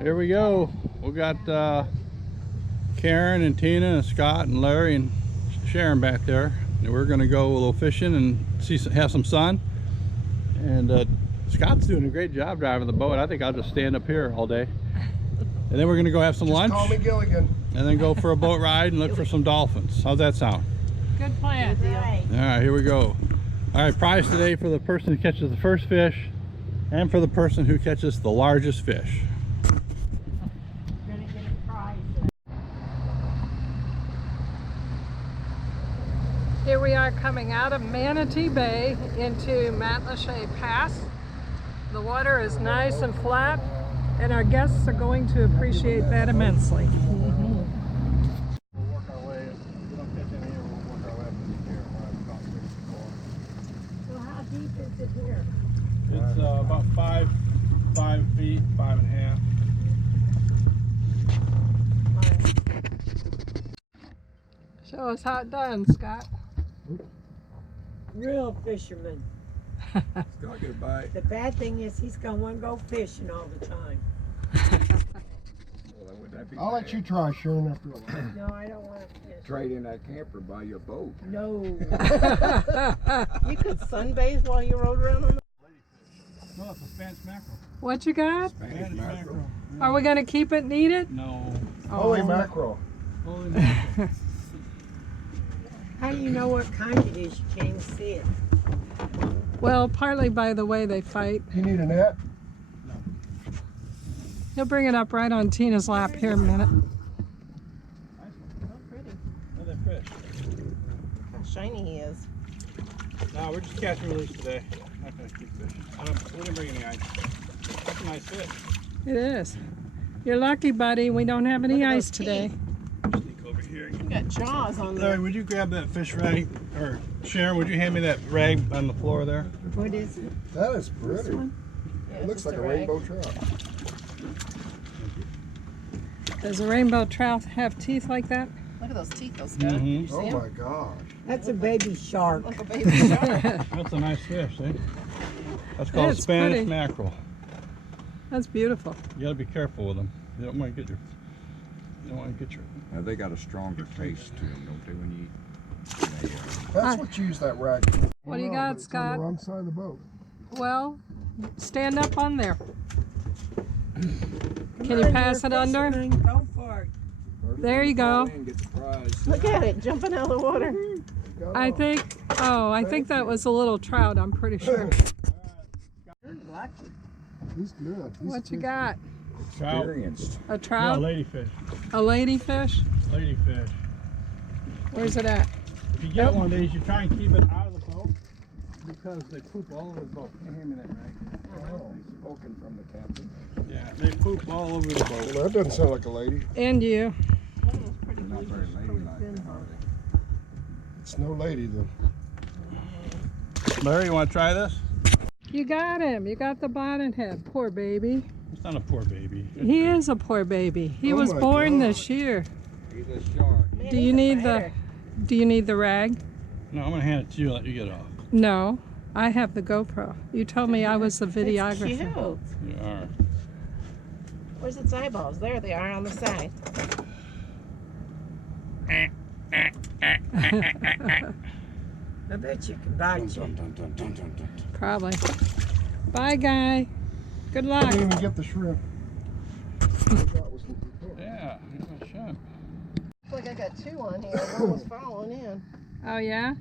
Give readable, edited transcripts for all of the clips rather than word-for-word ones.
Here we go. We got Karen and Tina and Scott and Larry and Sharon back there. And we're gonna go a little fishing and have some sun. And Scott's doing a great job driving the boat. I think I'll just stand up here all day. And then we're gonna go have some lunch. Call me Gilligan. And then go for a boat ride and look for some dolphins. How's that sound? Good plan. All right, here we go. All right, prize today for the person who catches the first fish and for the person who catches the largest fish. Here we are coming out of Manatee Bay into Matlacha Pass. The water is nice and flat, and our guests are going to appreciate that immensely. We'll work our way. If we don't catch any here, we'll work our way up to here. So how deep is it here? It's about 5 feet, 5.5. Show us how it done, Scott. Real fisherman. Scott, get a bite. The bad thing is he's gonna want to go fishing all the time. Well, would that be I'll let you try, Sharon, after a while. No, I don't want to fish. trade in that camper, buy you a boat. No. You could sunbathe while you rode around on the... No, it's a Spanish mackerel. What you got? Spanish mackerel. Are we gonna keep it and eat it? No. Holy mackerel. Holy mackerel. How do you know what kind it is? You can't even see it. Well, partly by the way they fight. You need a net? He'll bring it up right on Tina's lap here in a minute. Look at that fish. How shiny he is. No, we're just catch and release today. Not gonna keep fishing. We didn't bring any ice. That's a nice fish. It is. You're lucky, buddy. We don't have any ice today. Sneak over here. You got jaws on Larry, there. would you grab that fish rag? Or Sharon, would you hand me that rag on the floor there? What is it? That is pretty. Yeah, It looks like a rainbow trout. Does a rainbow trout have teeth like that? Look at those teeth, those guys. Mm-hmm. Oh my gosh. That's a baby shark. Like a baby shark. That's a nice fish, see? That's called It's Spanish pretty. mackerel. That's beautiful. You gotta be careful with them. You don't want to get your. Now, they got a stronger taste to them, don't they, when you eat? That's what you use that rag for. What do you No, got, but it's on Scott? the wrong side of the boat. Well, stand up on there. Can you pass it under? Go for it. There you go. Get the prize. Look at it, jumping out of the water. Got I off. think that was a little trout, I'm pretty sure. He's good. He's What you good. got? Trout. Experienced. A No, trout? ladyfish. A ladyfish? Ladyfish. Where's it at? If you get one of these, you try and keep it out of the boat because they poop all over the boat. Can you hand me that rag? Oh, spoken from the captain. Yeah, they poop all over the boat. Well, that doesn't sound like a lady. And you. They're not very ladylike, are It's no lady then. Larry, you want to try this? You got him. You got the bonnet head. Poor baby. It's not a poor baby. He is a poor baby. He Oh was my born God. this year. they? He's a shark. Do you need the rag? No, I'm gonna hand it to you and let you get off. No. I have the GoPro. You told me I was the It's videographer. cute. You are. Where's its eyeballs? There they are on the side. I bet you can bite you. Probably. Bye, guy. Good I luck. didn't even get the shrimp. That was Yeah, here's my shot. Looks like I got two on here. One was falling in. Oh, yeah?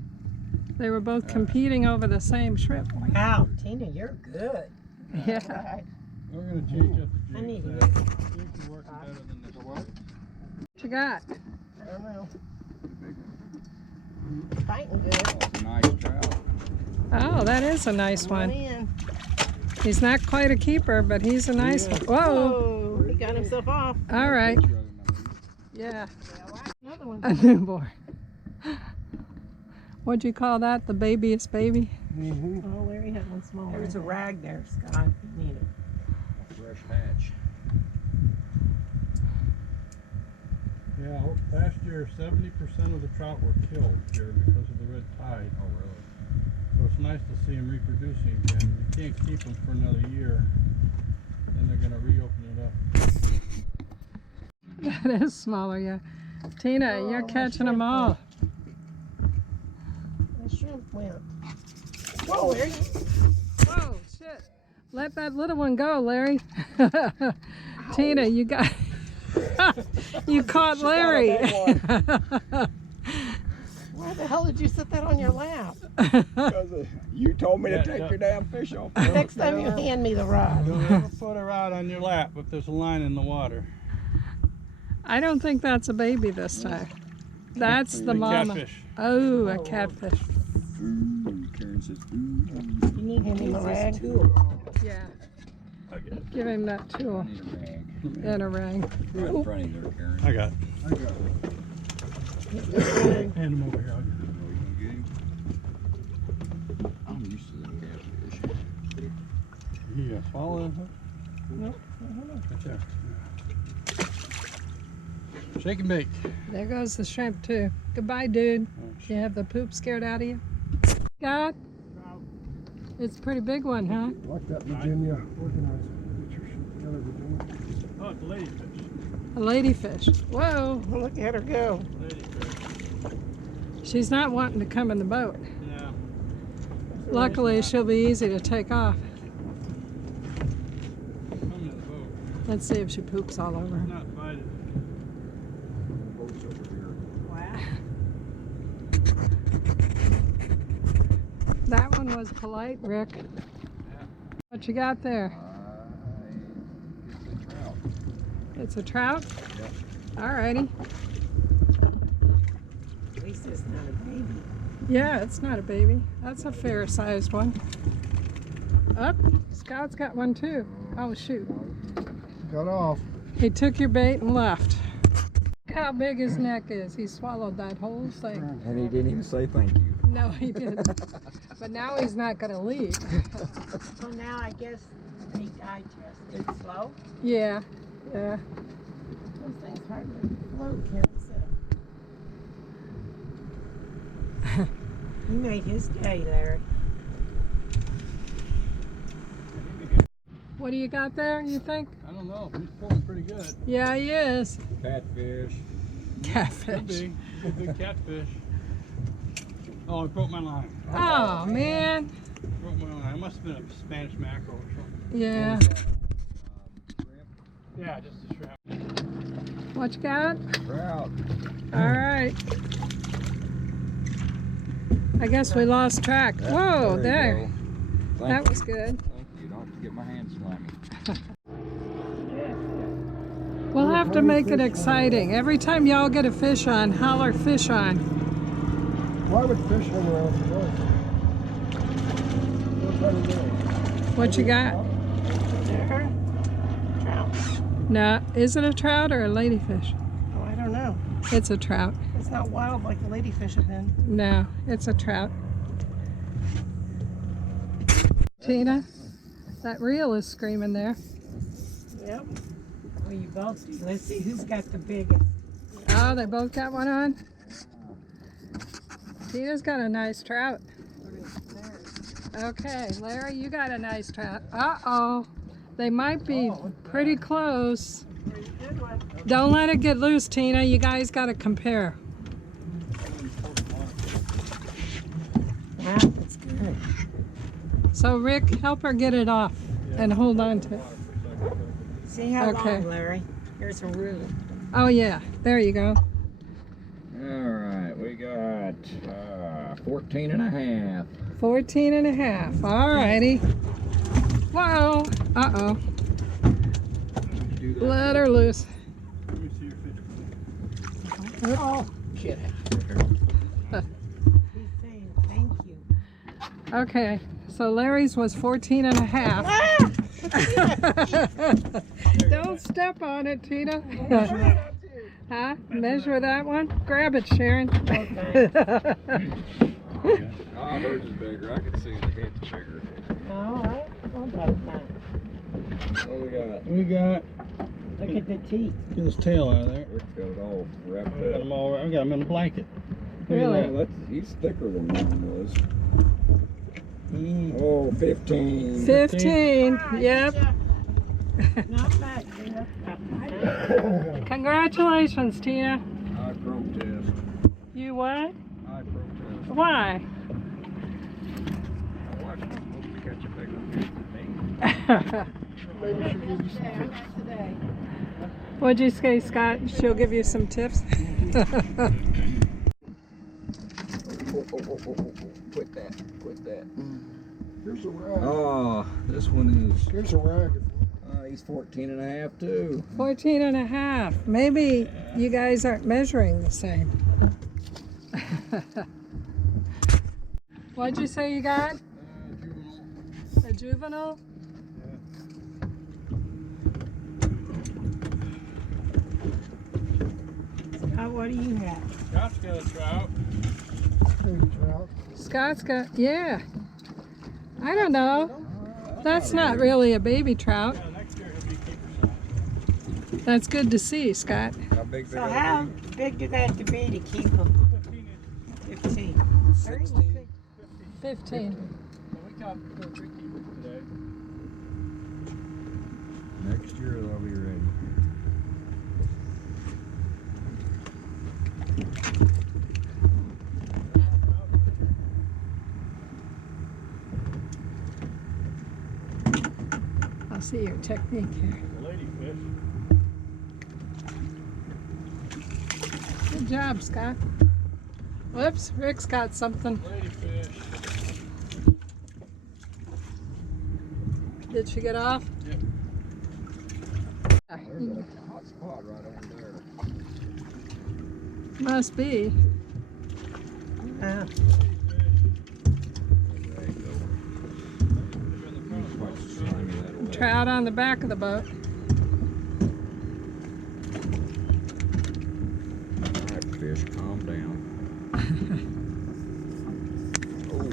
They were both competing over the same shrimp. Wow, Tina, you're good. Yeah. Right. We're gonna change up the I need jig. to get, Jigs are working better than this one. What you got? I don't know. Fighting good. That's a nice trout. Oh, that is a nice One one. in. He's not quite a keeper, but he's a nice one. Whoa. Whoa, he got himself off. All right. Picture of him, I mean. Yeah. Another one. A newborn. What'd you call that? The babyest baby? Mm-hmm. Oh, Larry had one small. There's a rag there, Scott. You need it. Fresh hatch. Yeah, last year 70% of the trout were killed here because of the red tide. Oh, really? So it's nice to see them reproducing again. You can't keep them for another year. Then That is smaller, yeah. Tina, you're catching them all. The shrimp went. Whoa, Larry. Whoa, shit. Let that little one go, Larry. Tina, you got... you caught Larry. Why the hell did you set that on your lap? Because you told me to take your damn fish off. Next time you hand me the rod. Don't ever put a rod on your lap if there's a line in the water. I don't think that's a baby this time. That's the mama. Catfish. Oh, a catfish. Ooh, Karen says, ooh. You need him in the rag. Yeah. Give him that tool I need a rag. and a ring. Who in front of you there, Karen? I got it. I got it. Hand him over here. Oh, you gonna get him? I'm used to them catfish. Yeah, follow him. No, Right there. Shake and bake. There goes the shrimp too. Goodbye, dude. You have the poop scared out of you? God? It's a pretty big one, huh? Like that Virginia organizer. Get your shit together, Virginia. Oh, it's a ladyfish. A ladyfish. Whoa. look at her go. Ladyfish. She's not wanting to come in the boat. Yeah. Luckily, she'll be easy to take off. Come in the boat. Let's see if she poops all over her. Not biting. Boat's over here. Wow. That one was polite, Rick. What you got there? It's a trout. It's a trout? Yep. Alrighty. At least it's not a baby. Yeah, it's not a baby. That's a fair-sized one. Up, Scout's got one too. Oh shoot. Got off. He took your bait and left. Look how big his neck is. He swallowed that whole thing. And he didn't even say thank you. No, he didn't. But now he's not going to leave. So now I guess they digest it slow. Yeah, yeah. Those things hardly float, can it? You made his day, Larry. What do you got there, you think? I don't know. He's pulling pretty good. Yeah, he is. Catfish. Could Catfish. be. Could be catfish. Oh, I broke my line. Oh, man. Broke my line. It must have been a Spanish mackerel or something. Yeah. Yeah, just a shrimp. What you got? Trout. All right. I guess we lost track. Whoa, you there. go. Thank That you. was good. Thank you. Don't have to get my hands slimy. We'll have to make it exciting. Every time y'all get a fish on, holler fish on. Why would fish hang around the boat? What's that doing? What you got? There. Trout. No, is it a trout or a ladyfish? Oh, I don't know. It's a trout. It's not wild like the ladyfish have been. No, it's a trout. Tina, that reel is screaming there. Yep. Well, you both do. Let's see who's got the biggest. Oh, they both got one on? Tina's got a nice trout. Okay, Larry, you got a nice trout. Uh-oh. They might be pretty close. Good one. Don't let it get loose, Tina. You guys got to compare. Wow, that's good. So, Rick, help her get it off and hold on to it. See how Okay. long, Larry? Here's a rule. Oh, yeah. There you go. All right, we got 14 and a half. 14 and a half. All righty. Whoa. Uh-oh. Do that. Let her loose. Let me see your fish. Oh, get it. He's saying thank you. Okay. So Larry's was 14 and a half. Don't step on it, Tina. Huh? Measure that one? Grab it, Sharon. Okay. Oh, hers is bigger. I can see the head's bigger. All right. Well, that's fine. What we got? We got, Look at the teeth. get his tail out of there. Rick's got it all wrapped I got up. him all, I got him in a blanket. Look at Really? that. He's thicker than mine was. Mm. Oh, 15. 15. Yep. Not back there. Congratulations, Tina. I protest. You what? I protest. Why? My wife's not supposed to catch a bigger fish than me. Maybe she'll give you some tips. What'd you say, Scott? She'll give you some tips? Quit that. Quit that. Here's a rag. Oh, this one is, Here's a rag. he's 14 and a half too. 14 and a half. Maybe you guys aren't measuring the same. What'd you say you got? A juvenile? Now, what do you have? Scott's got a trout. Baby trout. Scott's got, yeah. I don't know. That's not really a baby trout. Yeah, next year he'll be keeper size. That's good to see, Scott. How big they So gotta how be? big do they have to be to keep them? 15. 16. 15. Well, we caught 4 big keepers today. Next year they'll be ready. I'll see your technique here. Ladyfish. Good job, Scott. Whoops, Rick's got something. Ladyfish. Did she get off? Yep. There's a hot spot right over there. Must be. There you go. Quite slimy that way. Trout on the back of the boat. All right, fish, calm down. Oh,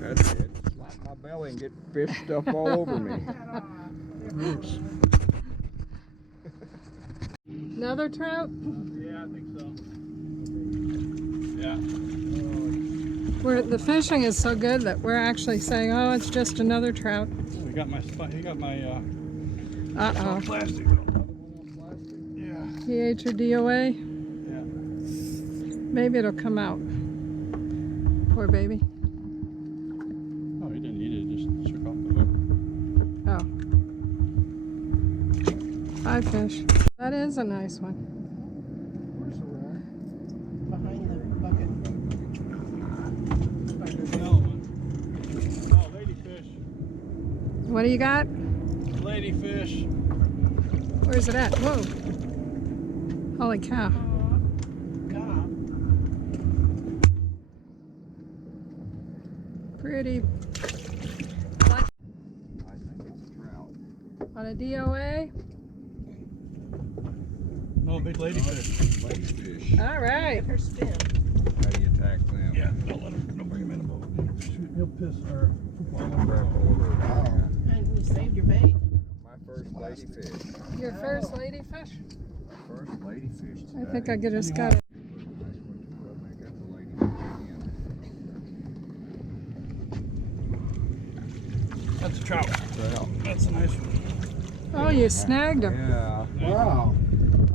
that's it. Slap my belly and get fish stuff all over me. Another trout? Yeah, I think so. Yeah. Where the fishing is so good that we're actually saying, oh, it's just another trout. We got my spot. You got my Uh-oh. plastic. Yeah. He ate your DOA? Yeah. Maybe it'll come out. Poor baby. Oh, he didn't eat it. Just shook off the hook. Oh. 5 fish. That is a nice one. Where's the rag? Behind the bucket. Another one. Oh, ladyfish. What do you got? Ladyfish. Where's it at? Whoa. Holy cow. God. Pretty. I think it's a trout. On a DOA? Oh, big ladyfish. Ladyfish. All right. Her spin. How do you attack them? Yeah, don't let him. Don't bring him in a boat. Shoot, he'll piss or Grab hold of it. And you saved your bait. My first ladyfish. Your first ladyfish? First ladyfish today. I think I just got it. Nice one too. I think that's a ladyfish again. That's a trout. Trout. That's a nice one. Oh, you snagged him. Yeah. Wow.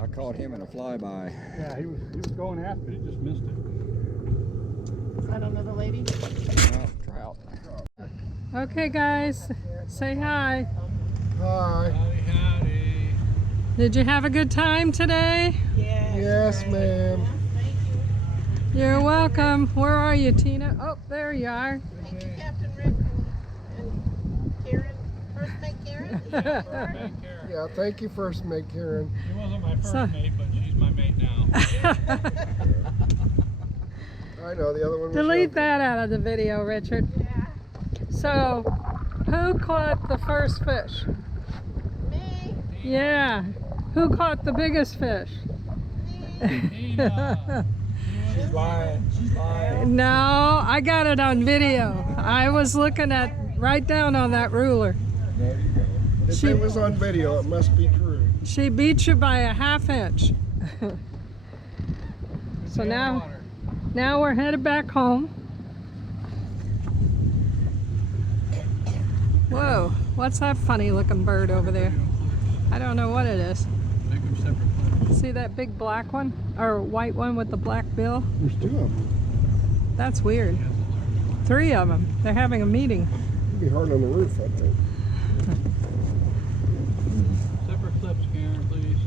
I caught him in a flyby. Yeah, he was going after it. He just missed it. Is that another lady? No, trout. Okay, guys. Say hi. Hi. Howdy, howdy. Did you have a good time today? Yes. Yes, ma'am. Thank you. You're welcome. Where are you, Tina? Oh, there you are. Thank you, Captain Rick and Karen. First mate Karen? Is that Mate right? Karen. Yeah, thank you first, mate Karen. She wasn't my first So- mate, but she's my mate now. I know, the other one was Delete younger. that out of the video, Richard. Yeah. So, who caught the first fish? Me. Yeah. Who caught the biggest fish? Tina. She's lying. She's lying. No, I got it on video. I was looking at right down on that ruler. There you go. If She- it was on video, it must be true. She beat you by a ½ inch. So now we're headed back home. Whoa, What's that funny looking bird over there? I don't know what it is. Make them separate clips. See that big black one? Or white one with the black bill? There's 2 of them. That's weird. 3 of them. They're having a meeting. It'd be hard on the roof, I think. Separate clips, Karen, please.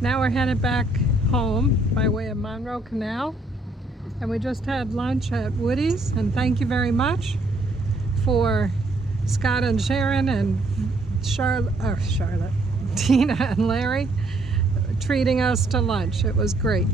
Now we're headed back home by way of Monroe Canal. And we just had lunch at Woody's. And thank you very much for Scott and Sharon and Charlotte, Tina and Larry treating us to lunch. It was great.